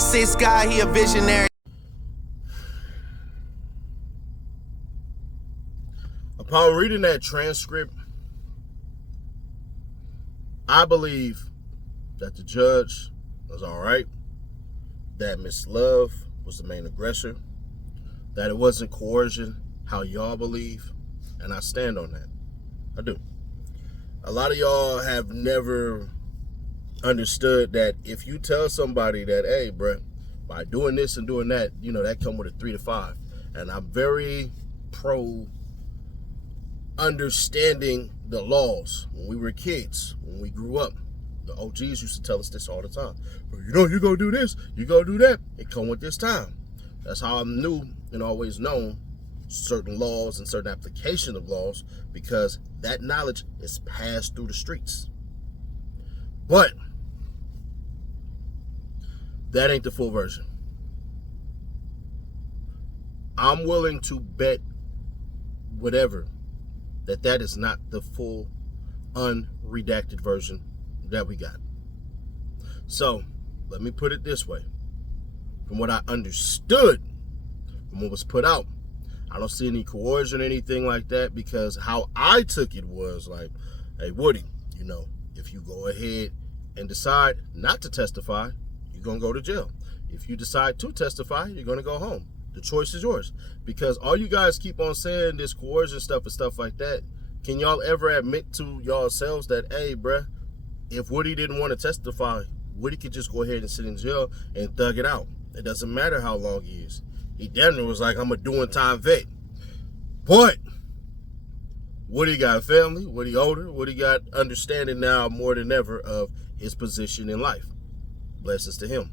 Six guy, he a visionary. Upon reading that transcript, I believe that the judge was all right, that Miss Love was the main aggressor, that it wasn't coercion, how y'all believe, and I stand on that. I do. A lot of y'all have never understood that if you tell somebody that, hey, bruh, by doing this and doing that, you know, that come with a 3 to 5. And I'm very pro understanding the laws. When we were kids, when we grew up, the OGs used to tell us this all the time. You know, you're going to do this, you're going to do that. It come with this time. That's how I knew and always known certain laws and certain application of laws, because that knowledge is passed through the streets. But that ain't the full version. I'm willing to bet whatever that is not the full unredacted version that we got. So let me put it this way. From what I understood, from what was put out, I don't see any coercion or anything like that, because how I took it was like, hey, Woody, you know, if you go ahead and decide not to testify, you're going to go to jail. If you decide to testify, you're going to go home. The choice is yours. Because all you guys keep on saying this coercion stuff and stuff like that, can y'all ever admit to yourselves that, hey, bruh, if Woody didn't want to testify, Woody could just go ahead and sit in jail and thug it out. It doesn't matter how long he is. He damn near was like, I'm a doing time vet. But Woody got family, Woody older, Woody got understanding now more than ever of his position in life. Blessings to him.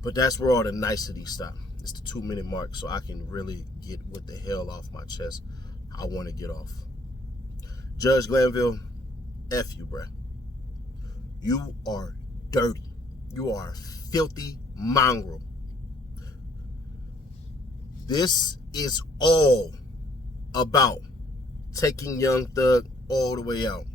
But that's where all the niceties stop. It's the 2-minute mark, so I can really get what the hell off my chest I want to get off. Judge Glanville, F you, bruh. You are dirty. You are a filthy mongrel. This is all about taking Young Thug all the way out.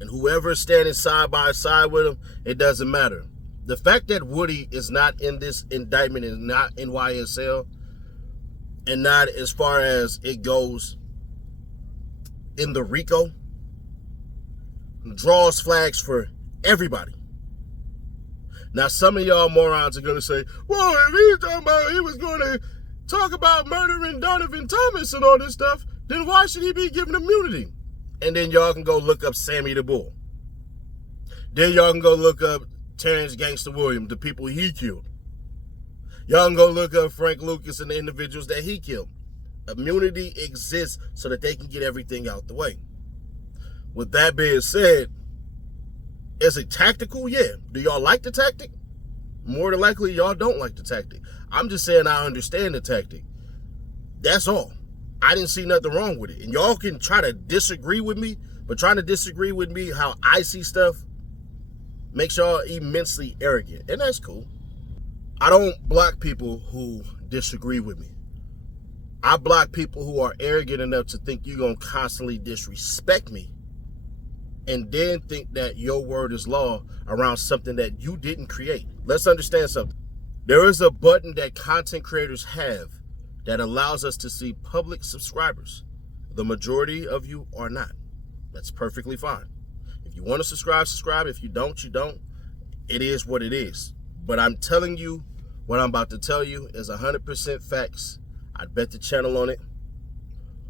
And whoever's standing side by side with him, it doesn't matter. The fact that Woody is not in this indictment, is not in YSL, and not as far as it goes in the RICO, draws flags for everybody. Now, some of y'all morons are going to say, well, if he's talking about he was going to talk about murdering Donovan Thomas and all this stuff, then why should he be given immunity? And then y'all can go look up Sammy the Bull. Then y'all can go look up Terrence Gangster Williams, the people he killed. Y'all can go look up Frank Lucas and the individuals that he killed. Immunity exists so that they can get everything out the way. With that being said, is it tactical? Yeah. Do y'all like the tactic? More than likely, y'all don't like the tactic. I'm just saying I understand the tactic. That's all. I didn't see nothing wrong with it. And y'all can try to disagree with me, but trying to disagree with me how I see stuff makes y'all immensely arrogant. And that's cool. I don't block people who disagree with me. I block people who are arrogant enough to think you're going to constantly disrespect me and then think that your word is law around something that you didn't create. Let's understand something. There is a button that content creators have that allows us to see public subscribers. The majority of you are not. That's perfectly fine. If you want to subscribe, subscribe. If you don't, you don't. It is what it is. But I'm telling you, what I'm about to tell you is 100% facts. I'd bet the channel on it.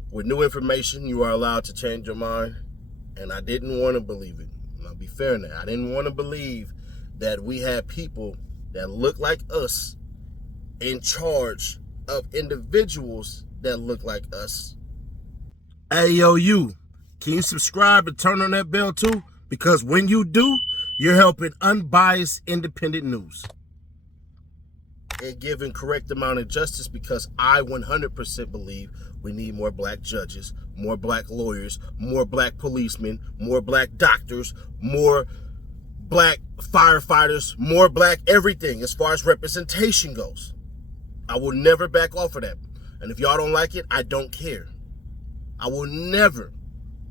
With new information, you are allowed to change your mind. And I didn't want to believe it. And I'll be fair in that. I didn't want to believe that we had people that look like us in charge of individuals that look like us. Hey, yo, you. Can you subscribe and turn on that bell too? Because when you do, you're helping unbiased, independent news. And giving correct amount of justice, because I 100% believe we need more black judges, more black lawyers, more black policemen, more black doctors, more black firefighters, more black everything as far as representation goes. I will never back off of that. And if y'all don't like it, I don't care. I will never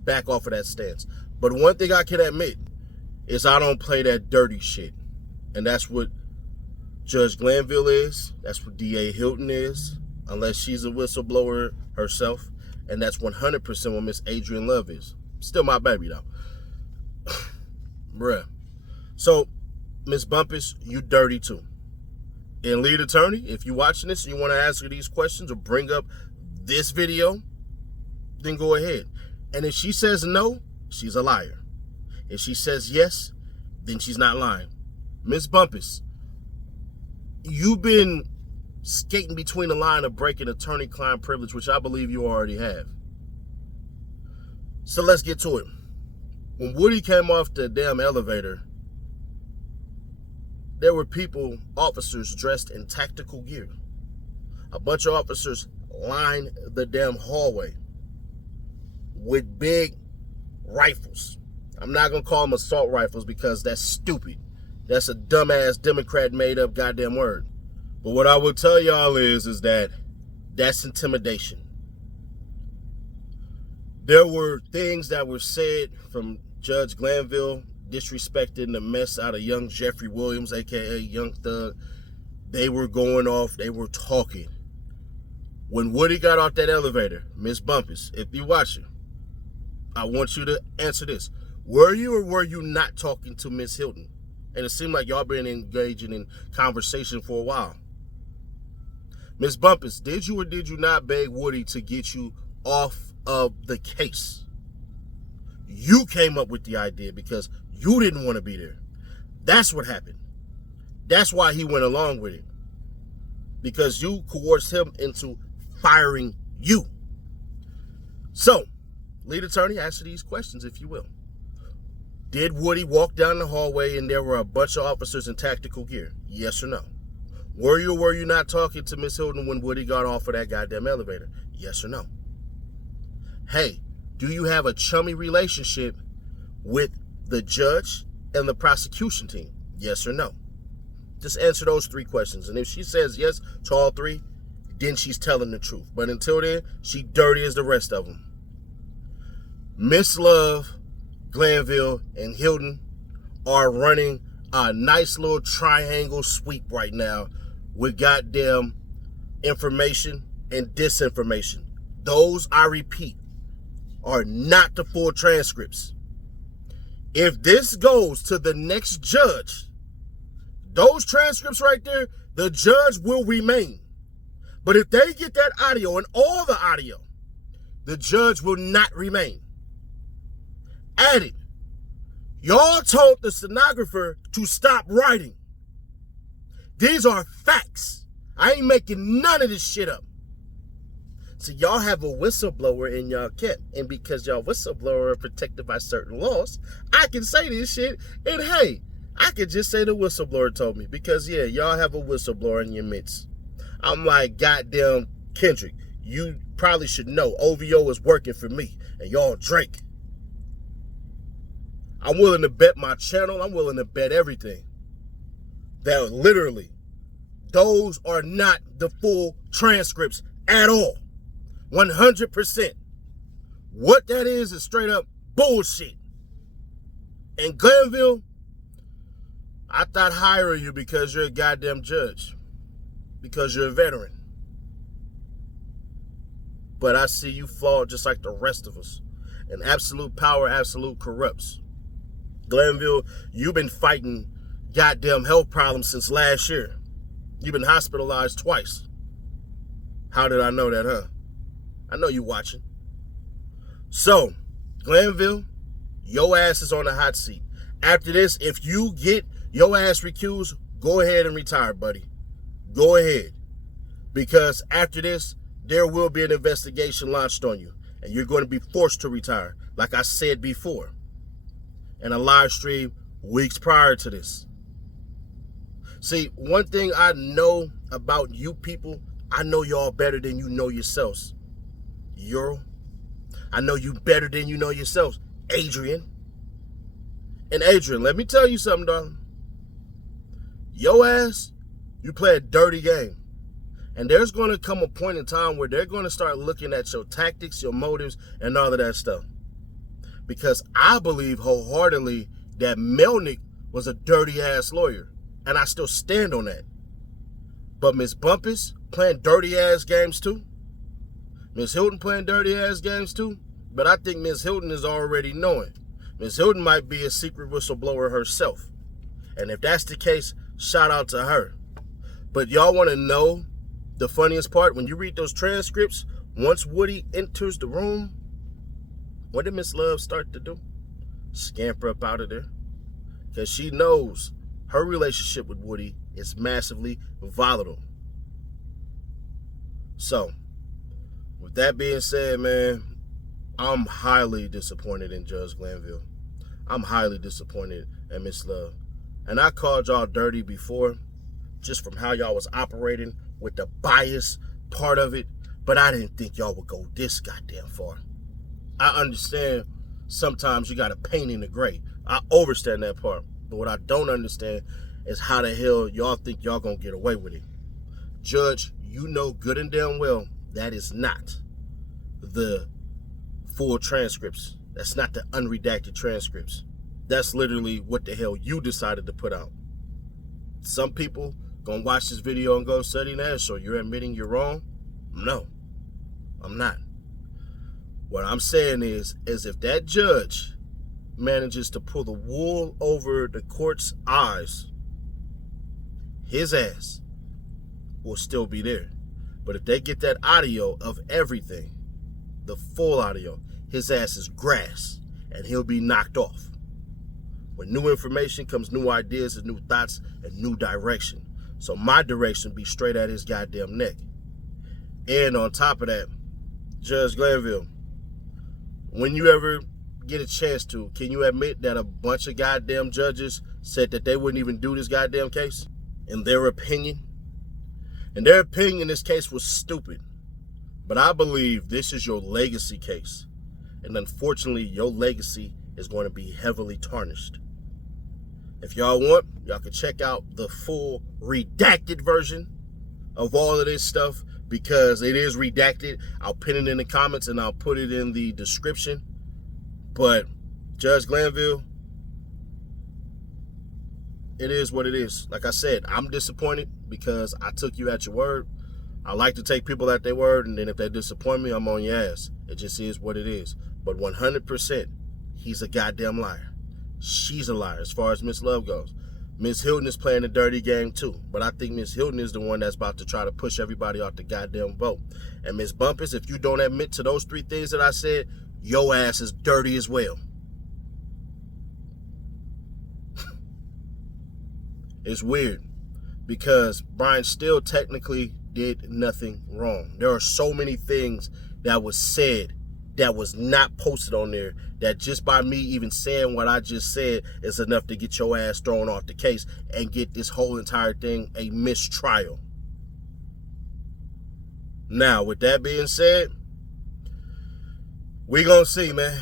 back off of that stance. But one thing I can admit is I don't play that dirty shit. And that's what Judge Glanville is. That's what DA Hilton is, unless she's a whistleblower herself. And that's 100% what Miss Adrienne Love is. Still my baby, though. Bruh. So, Miss Bumpus, you dirty too. And lead attorney, if you're watching this and you want to ask her these questions or bring up this video, then go ahead. And if she says no, she's a liar. If she says yes, then she's not lying. Miss Bumpus, you've been skating between the line of breaking attorney-client privilege, which I believe you already have. So let's get to it. When Woody came off the damn elevator, there were people, officers dressed in tactical gear. A bunch of officers lined the damn hallway with big rifles. I'm not going to call them assault rifles because that's stupid. That's a dumbass Democrat made up goddamn word. But what I will tell y'all is that that's intimidation. There were things that were said from Judge Glanville disrespecting the mess out of young Jeffrey Williams, a.k.a. Young Thug. They were going off. They were talking. When Woody got off that elevator, Miss Bumpus, if you're watching, I want you to answer this. Were you or were you not talking to Miss Hilton? And it seemed like y'all been engaging in conversation for a while. Miss Bumpus, did you or did you not beg Woody to get you off of the case? You came up with the idea because you didn't want to be there. That's what happened. That's why he went along with it. Because you coerced him into firing you. So, lead attorney, answer these questions if you will. Did Woody walk down the hallway and there were a bunch of officers in tactical gear? Yes or no? Were you or were you not talking to Miss Hilton when Woody got off of that goddamn elevator? Yes or no? Hey, do you have a chummy relationship with the judge and the prosecution team? Yes or no? Just answer those three questions. And if she says yes to all three, then she's telling the truth. But until then, she dirty as the rest of them. Miss Love, Glanville, and Hilton are running a nice little triangle sweep right now with goddamn information and disinformation. Those, I repeat, are not the full transcripts. If this goes to the next judge, those transcripts right there, the judge will remain. But if they get that audio and all the audio, the judge will not remain. Added, y'all told the stenographer to stop writing. These are facts. I ain't making none of this shit up. So y'all have a whistleblower in y'all camp. And because y'all whistleblower are protected by certain laws, I can say this shit. And hey, I could just say the whistleblower told me. Because yeah, y'all have a whistleblower in your midst. I'm like, goddamn Kendrick, you probably should know OVO is working for me. And y'all Drake. I'm willing to bet my channel. I'm willing to bet everything. That literally, those are not the full transcripts at all. 100%. What that is straight up bullshit. And Glanville, I thought hire you because you're a goddamn judge. Because you're a veteran. But I see you flawed just like the rest of us. And absolute power, absolute corrupts. Glanville, you've been fighting goddamn health problems since last year. You've been hospitalized twice. How did I know that, huh? I know you watching. So, Glanville, your ass is on the hot seat. After this, if you get your ass recused, go ahead and retire, buddy. Go ahead. Because after this, there will be an investigation launched on you. And you're going to be forced to retire, like I said before. And a live stream weeks prior to this. See, one thing I know about you people, I know y'all better than you know yourselves. Euro. I know you better than you know yourselves. Adrian. And Adrian, let me tell you something, darling. Your ass, you play a dirty game. And there's going to come a point in time where they're going to start looking at your tactics, your motives, and all of that stuff. Because I believe wholeheartedly that Melnick was a dirty-ass lawyer. And I still stand on that. But Miss Bumpus playing dirty-ass games too. Miss Hilton playing dirty-ass games too. But I think Miss Hilton is already knowing. Miss Hilton might be a secret whistleblower herself. And if that's the case, shout out to her. But y'all want to know the funniest part? When you read those transcripts, once Woody enters the room, what did Miss Love start to do? Scamper up out of there. Because she knows her relationship with Woody is massively volatile. So, with that being said, man, I'm highly disappointed in Judge Glanville. I'm highly disappointed in Miss Love. And I called y'all dirty before, just from how y'all was operating with the bias part of it, but I didn't think y'all would go this goddamn far. I understand sometimes you gotta paint in the gray. I understand that part. But what I don't understand is how the hell y'all think y'all gonna get away with it. Judge, you know good and damn well that is not the full transcripts. That's not the unredacted transcripts. That's literally what the hell you decided to put out. Some people gonna watch this video and go study that, so you're admitting you're wrong? No, I'm not. What I'm saying is if that judge manages to pull the wool over the court's eyes, his ass will still be there. But if they get that audio of everything, the full audio, his ass is grass and he'll be knocked off. With new information comes new ideas and new thoughts and new direction. So my direction be straight at his goddamn neck. And on top of that, Judge Glanville, when you ever get a chance to, can you admit that a bunch of goddamn judges said that they wouldn't even do this goddamn case? In their opinion? In their opinion, this case was stupid. But I believe this is your legacy case. And unfortunately, your legacy is going to be heavily tarnished. If y'all want, y'all can check out the full redacted version of all of this stuff, because it is redacted. I'll pin it in the comments and I'll put it in the description. But Judge Glanville, it is what it is. Like I said, I'm disappointed because I took you at your word. I like to take people at their word, and then if they disappoint me, I'm on your ass. It just is what it is. But 100%, he's a goddamn liar. She's a liar as far as Miss Love goes. Miss Hilton is playing a dirty game too, but I think Miss Hilton is the one that's about to try to push everybody off the goddamn boat. And Miss Bumpus, if you don't admit to those three things that I said, your ass is dirty as well. It's weird because Brian still technically did nothing wrong. There are so many things that was said that was not posted on there that just by me even saying what I just said is enough to get your ass thrown off the case and get this whole entire thing a mistrial. Now, with that being said, we gonna see, man.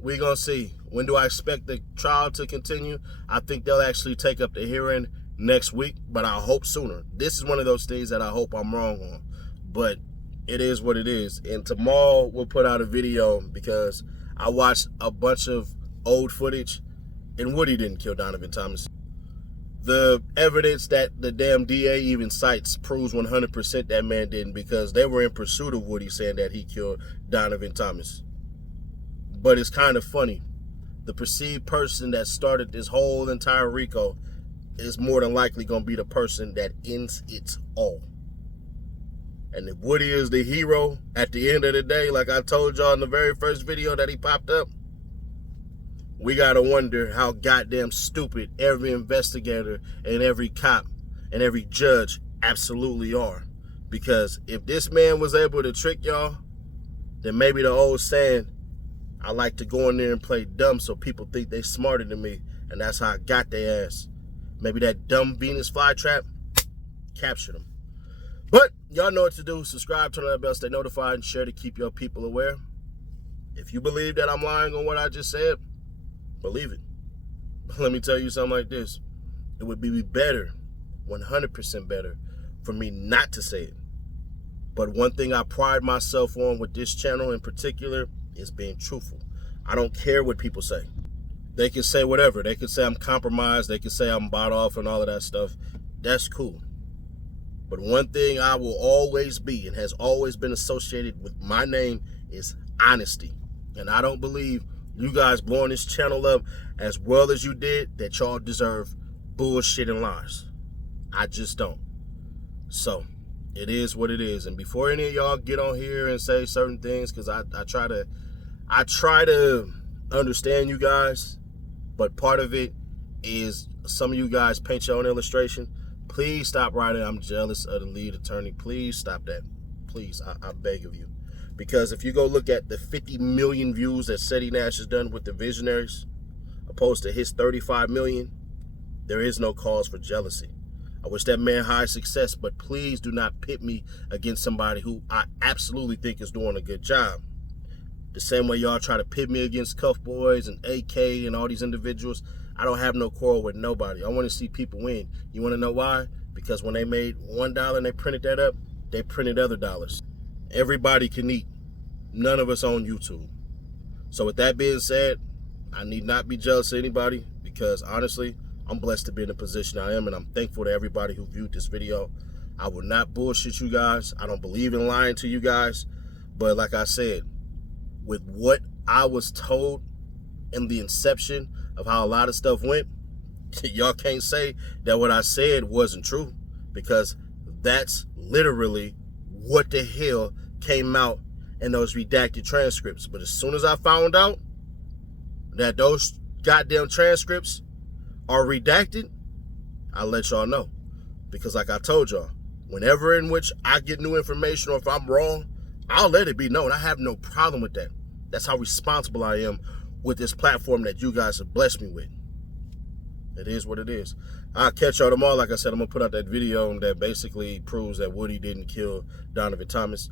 We gonna see. When do I expect the trial to continue? I think they'll actually take up the hearing next week, but I hope sooner. This is one of those things that I hope I'm wrong on, but it is what it is. And tomorrow we'll put out a video because I watched a bunch of old footage and Woody didn't kill Donovan Thomas. The evidence that the damn DA even cites proves 100% that man didn't, because they were in pursuit of Woody saying that he killed Donovan Thomas. But it's kind of funny. The perceived person that started this whole entire RICO is more than likely going to be the person that ends it all. And if Woody is the hero at the end of the day, like I told y'all in the very first video that he popped up, we got to wonder how goddamn stupid every investigator and every cop and every judge absolutely are. Because if this man was able to trick y'all, then maybe the old saying, I like to go in there and play dumb so people think they smarter than me, and that's how I got their ass. Maybe that dumb Venus flytrap captured them. But y'all know what to do. Subscribe, turn on that bell, stay notified, and share to keep your people aware. If you believe that I'm lying on what I just said, believe it. But let me tell you something like this. It would be better, 100% better, for me not to say it. But one thing I pride myself on with this channel in particular is being truthful. I don't care what people say. They can say whatever. They can say I'm compromised. They can say I'm bought off and all of that stuff. That's cool. But one thing I will always be and has always been associated with my name is honesty. And I don't believe you guys blowing this channel up as well as you did that y'all deserve bullshit and lies. I just don't. So it is what it is. And before any of y'all get on here and say certain things, because I try to understand you guys, but part of it is some of you guys paint your own illustration. Please stop writing, I'm jealous of the lead attorney. Please stop that. Please, I beg of you. Because if you go look at the 50 million views that Seti Nash has done with the Visionaries, opposed to his 35 million, there is no cause for jealousy. I wish that man high success, but please do not pit me against somebody who I absolutely think is doing a good job. The same way y'all try to pit me against Cuff Boys and AK and all these individuals, I don't have no quarrel with nobody. I want to see people win. You want to know why? Because when they made $1 and they printed that up, they printed other dollars. Everybody can eat. None of us on YouTube. So with that being said, I need not be jealous of anybody because honestly, I'm blessed to be in the position I am, and I'm thankful to everybody who viewed this video. I will not bullshit you guys. I don't believe in lying to you guys. But like I said, with what I was told in the inception of how a lot of stuff went, y'all can't say that what I said wasn't true, because that's literally what the hell came out in those redacted transcripts. But as soon as I found out that those goddamn transcripts are redacted, I'll let y'all know. Because like I told y'all, whenever in which I get new information or if I'm wrong, I'll let it be known. I have no problem with that. That's how responsible I am with this platform that you guys have blessed me with. It is what it is. I'll catch y'all tomorrow. Like I said, I'm going to put out that video that basically proves that Woody didn't kill Donovan Thomas.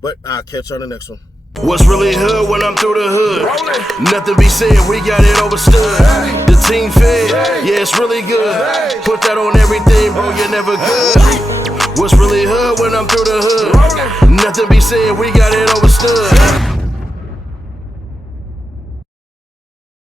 But I'll catch y'all on the next one. What's really hood when I'm through the hood? Nothing be said, we got it overstood. The team fed, yeah, it's really good. Put that on everything, bro, you're never good. What's really hood when I'm through the hood? Nothing be said, we got it overstood.